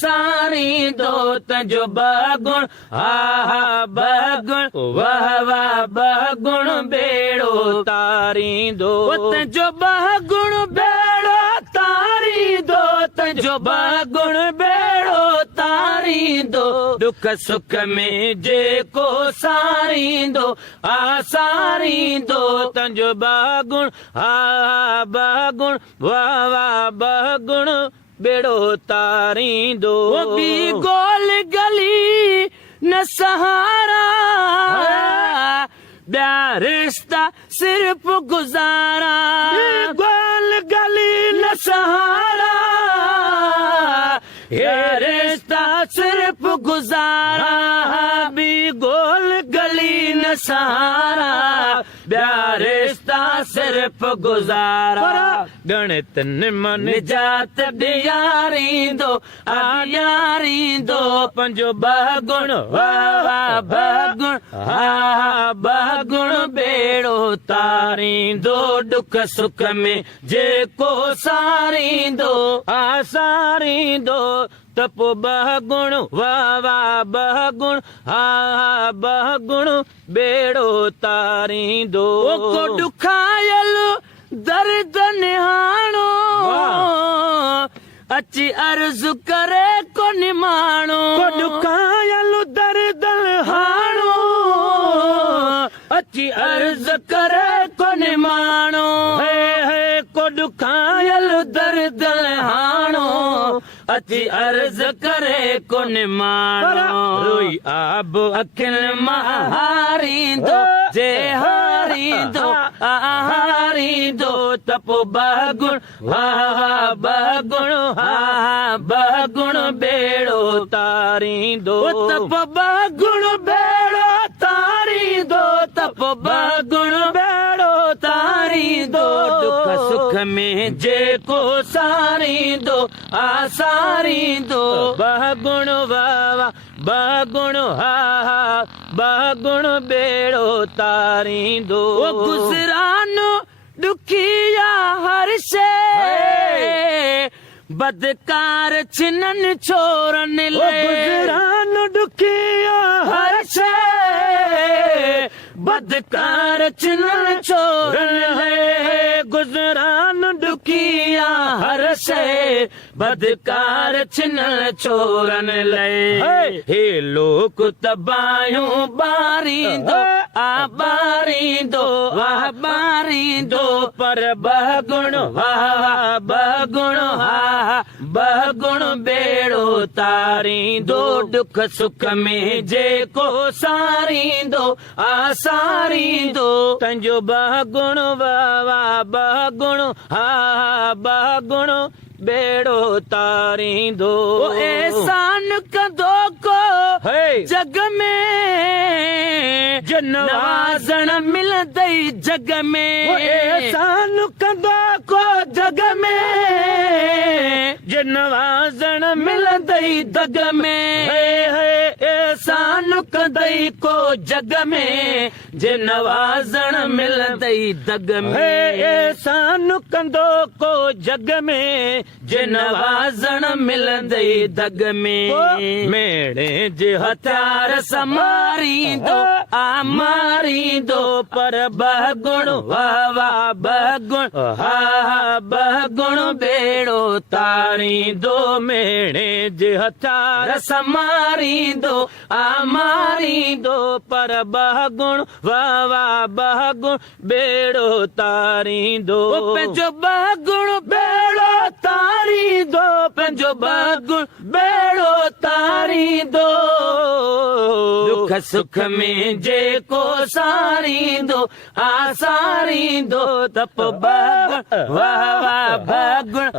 सारींदो तुंहिंजो बगुण हा बगुण वाह वाह बगुण बेड़ो तारींदो तुंहिंजो बगुण बेड़ो तारींदो तुंहिंजो बगुण बेड़ो तारींदो दुख सुख में जेको सारींदो सारींदो तुंहिंजो बगुण हा बगुण वाह वाह बगुण बेड़ो तारींदो बि गोल गली न सहारा ॿिया रिश्ता सिर्फ़ गुज़ारा गोल गली न सहारा ये रिश्ता सिर्फ गुज़ारा बि गोल गली न सहारा ॿिया रिश्ता सिर्फ गुज़ारा गणित निमन निजात ॾियारींदो यारींदो पंहिंजो बगुण वाह वाह बगुण हा बगुण बेड़ो तारींदो दुख सुख में जेको सारींदो सारींदो त पोइ बगुण वाह वाह बगुण हा बगुण बेड़ो तारींदो को ॾुखायल दर्द निहाणो अची अर्ज़ु करे को निमाणो ॾुखायल दर्द हाणो अची अर्ज़ करे को निमाणो को ॾुखायल दर्द हाणो अची अर्ज़ करे को निमाणो रोई आब अखियुनि मां हारींदो जे हारींदो हारींदो त पोइ बगुण वाह बगुण हा बगुण बेड़ो तारींदो त पोइ बगुण बेड़ो तारींदो त पोइ बगुण बेड़ो तारींदो दुख सुख में जेको सारींदो सारींदो बगुण वाह बगुण हा बगुण बेड़ो तारींदो गुज़रानो ॾुखिया हर शइ बदकार छिनन छोरन गुज़रानो ॾुखिया हर शइ बदकार छिनन छोरन गुज़रान ॾुखिया हर शइ बदकार छिनन छोरन लए हे लोक तबायूं ॿारींदो ॿारींदो वाह ॿारींदो पर बगुण वाह बगुण हा बगुण बेड़ो तारींदो दुख सुख में जेको सारींदो सारींदो तुंहिंजो बगुण वाह बगुण हा बगुण बेड़ो तारींदो एहसान कंदो को जग में नवाज़ण मिलंदई जग में एहसान कंदो को जग में नवाज़ण मिलंदई दग में एहसान कंदई को जग में जे नवाज़ण मिलंदई दग में एहसान कंदो को जग में जे नवाज़ण मिलंदई दग में मेड़े जे हथियार समारींदो मारींदो पर बगुण वाह वाह बगुण हा बगुण बेड़ो तारींदो मेड़े जे हथियार समारींदो मारींदो पर बगुण वाह वाह बगुण बेड़ो तारींदो पंहिंजो बगुण बेड़ो तारींदो पंहिंजो बगुण बेड़ो तारींदो दुख सुख में जेको सारींदो सारींदो त पोइ बगुण वाह वाह बगुण